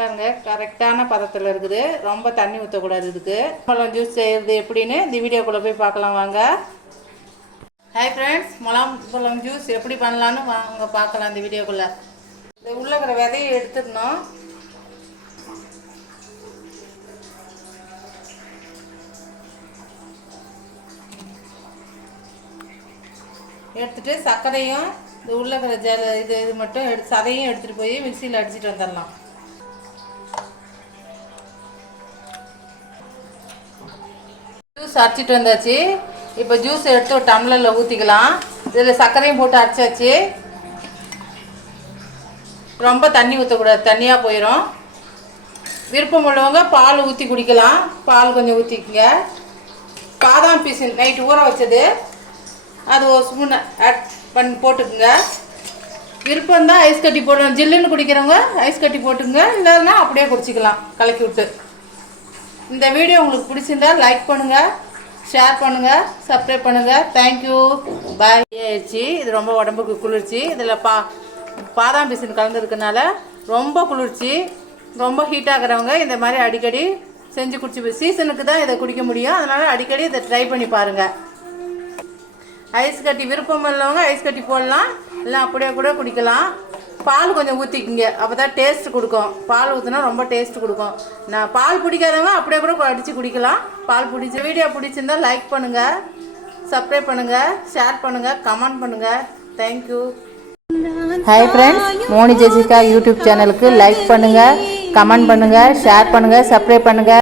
பாருங்க கரெக்டான பதத்தில் இருக்குது. ரொம்ப தண்ணி ஊற்றக்கூடாது. இதுக்கு பழம் ஜூஸ் செய்கிறது எப்படின்னு இந்த வீடியோக்குள்ளே போய் பார்க்கலாம் வாங்க. ஹாய் ஃப்ரெண்ட்ஸ், முலாம்பழம் ஜூஸ் எப்படி பண்ணலான்னு வாங்க பார்க்கலாம் இந்த வீடியோக்குள்ளே. இந்த உள்ள இருக்கிற விதையை எடுத்துடணும். எடுத்துட்டு சர்க்கரையும் இந்த உள்ள இருக்கிற இது மட்டும் சதையும் எடுத்துகிட்டு போய் மிக்சியில் அடிச்சுட்டு வந்துடலாம். ஜூஸ் அரைச்சிட்டு வந்தாச்சு. இப்போ ஜூஸ் எடுத்து ஒரு டம்ளரில் ஊற்றிக்கலாம். இதில் சர்க்கரையும் போட்டு அரைச்சாச்சு. ரொம்ப தண்ணி ஊற்றக்கூடாது, தண்ணியாக போயிடும். விருப்பம் உள்ளவங்க பால் ஊற்றி குடிக்கலாம். பால் கொஞ்சம் ஊற்றிக்குங்க. பாதாம் பீஸ் நைட்டு ஊற வச்சது அது ஒரு ஸ்பூன் ஆட் பண்ணி போட்டுக்குங்க. விருப்பம் தான் ஐஸ் கட்டி போடணும். ஜில்லுன்னு குடிக்கிறவங்க ஐஸ் கட்டி போட்டுக்குங்க, இல்லைன்னா அப்படியே குடிச்சிக்கலாம் கலக்கி விட்டு. இந்த வீடியோ உங்களுக்கு பிடிச்சிருந்தா லைக் பண்ணுங்கள், ஷேர் பண்ணுங்கள், சப்ஸ்கிரைப் பண்ணுங்கள். தேங்க்யூ, பாய். ஆயிடுச்சு. இது ரொம்ப உடம்புக்கு குளிர்ச்சி. இதில் பாதாம் பீசன் கலந்துருக்கனால ரொம்ப குளிர்ச்சி. ரொம்ப ஹீட் ஆகிறவங்க இந்த மாதிரி அடிக்கடி செஞ்சு குடிச்சு, சீசனுக்கு தான் இதை குடிக்க முடியும். அதனால் அடிக்கடி இதை ட்ரை பண்ணி பாருங்கள். ஐஸ் கட்டி விருப்பம் உள்ளவங்க ஐஸ் கட்டி போடலாம், இல்லை அப்படியே கூட குடிக்கலாம். பால் கொஞ்சம் ஊற்றிக்குங்க, அப்போ தான் டேஸ்ட் கொடுக்கும். பால் ஊற்றினா ரொம்ப டேஸ்ட் கொடுக்கும். நான் பால் பிடிக்காதவங்க அப்படியே கூட அடித்து குடிக்கலாம். பால் பிடிச்ச வீடியோ பிடிச்சிருந்தா லைக் பண்ணுங்கள், சப்ஸ்கிரைப் பண்ணுங்கள், ஷேர் பண்ணுங்கள், கமெண்ட் பண்ணுங்கள். Thank you. Hi friends, Moni Jessica YouTube சேனலுக்கு லைக் பண்ணுங்கள், கமெண்ட் பண்ணுங்கள், ஷேர் பண்ணுங்கள், சப்ஸ்கிரைப் பண்ணுங்கள்.